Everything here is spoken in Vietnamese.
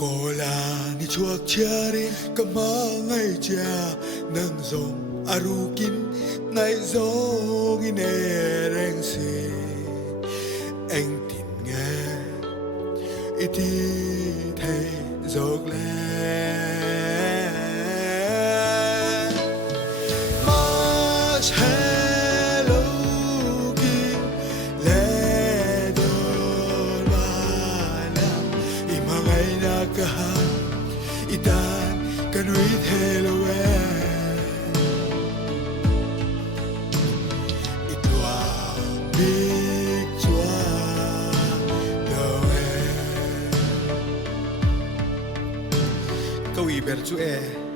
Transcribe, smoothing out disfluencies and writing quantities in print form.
cô là ni chuộc chia đi cầm má ngay chia nâng dòng arukin ngay dòng in reng si anh tin nghe ít thấy dọc lẽ mas hello ki le dol bala imangai na kaha itan kanuit hello itwa big chua câu ý bé chú e